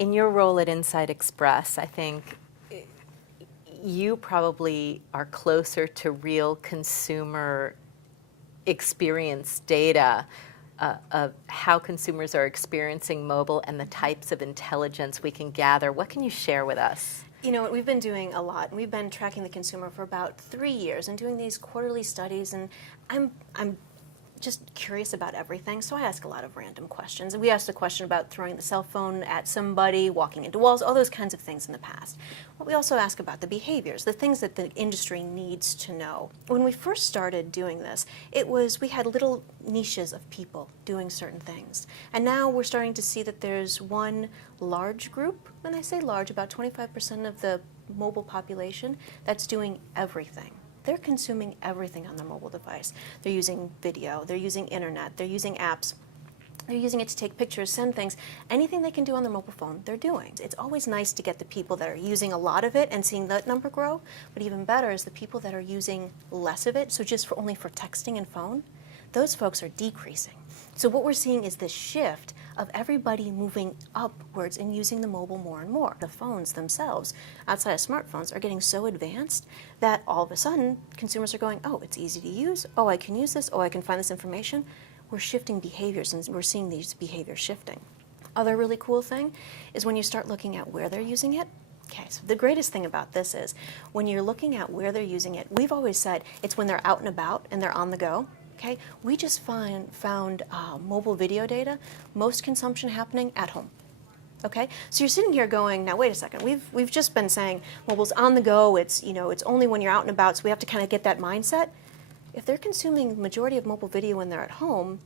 In your role at InsightExpress, I think you probably are closer to real consumer experience data of how consumers are experiencing mobile and the types of intelligence we can gather. What can you share with us? You know, we've been doing a lot. We've been tracking the consumer for about 3 years and doing these quarterly studies, and I'm just curious about everything, so I ask a lot of random questions. And we asked a question about throwing the cell phone at somebody, walking into walls, all those kinds of things in the past. But we also ask about the behaviors, the things that the industry needs to know. When we first started doing this, we had little niches of people doing certain things. And now we're starting to see that there's one large group, when I say large, about 25% of the mobile population, that's doing everything. They're consuming everything on their mobile device. They're using video, they're using internet, they're using apps, they're using it to take pictures, send things. Anything they can do on their mobile phone, they're doing. It's always nice to get the people that are using a lot of it and seeing that number grow, but even better is the people that are using less of it, so just only for texting and phone, those folks are decreasing. So what we're seeing is this shift of everybody moving upwards and using the mobile more and more. The phones themselves, outside of smartphones, are getting so advanced that all of a sudden consumers are going, oh, it's easy to use, oh, I can use this, oh, I can find this information. We're shifting behaviors, and we're seeing these behaviors shifting. Other really cool thing is when you start looking at where they're using it. Okay, so the greatest thing about this is when you're looking at where they're using it, we've always said it's when they're out and about and they're on the go. Okay, we just found mobile video data, most consumption happening at home. Okay, so you're sitting here going, now wait a second, we've just been saying mobile's on the go, it's only when you're out and about, so we have to kind of get that mindset. If they're consuming the majority of mobile video when they're at home,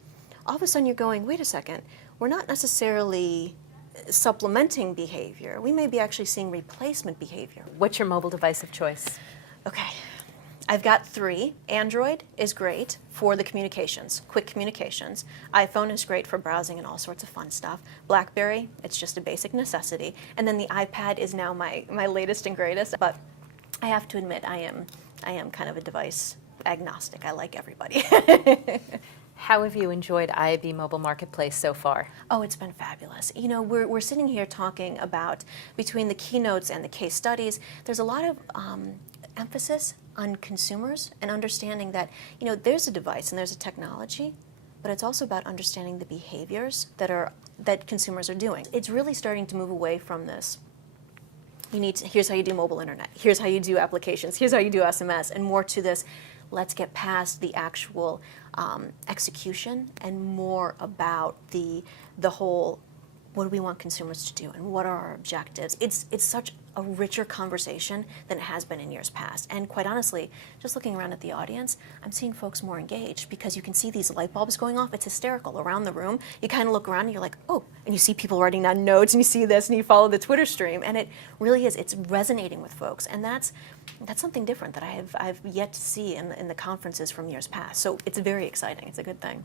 all of a sudden you're going, wait a second, we're not necessarily supplementing behavior. We may be actually seeing replacement behavior. What's your mobile device of choice? Okay. I've got 3. Android is great for the communications, quick communications. iPhone is great for browsing and all sorts of fun stuff. BlackBerry, it's just a basic necessity. And then the iPad is now my latest and greatest. But I have to admit, I am kind of a device agnostic. I like everybody. How have you enjoyed IAB Mobile Marketplace so far? Oh, it's been fabulous. You know, we're sitting here talking about, between the keynotes and the case studies, there's a lot of emphasis on consumers and understanding that, there's a device and there's a technology, but it's also about understanding the behaviors that consumers are doing. It's really starting to move away from this. Here's how you do mobile internet, here's how you do applications, here's how you do SMS, and more to this, let's get past the actual execution and more about the whole, what do we want consumers to do and what are our objectives? It's such a richer conversation than it has been in years past. And quite honestly, just looking around at the audience, I'm seeing folks more engaged because you can see these light bulbs going off. It's hysterical around the room. You kind of look around and you're like, oh, and you see people writing down notes and you see this and you follow the Twitter stream, and it really is, it's resonating with folks. And that's something different that I've yet to see in the conferences from years past. So it's very exciting. It's a good thing.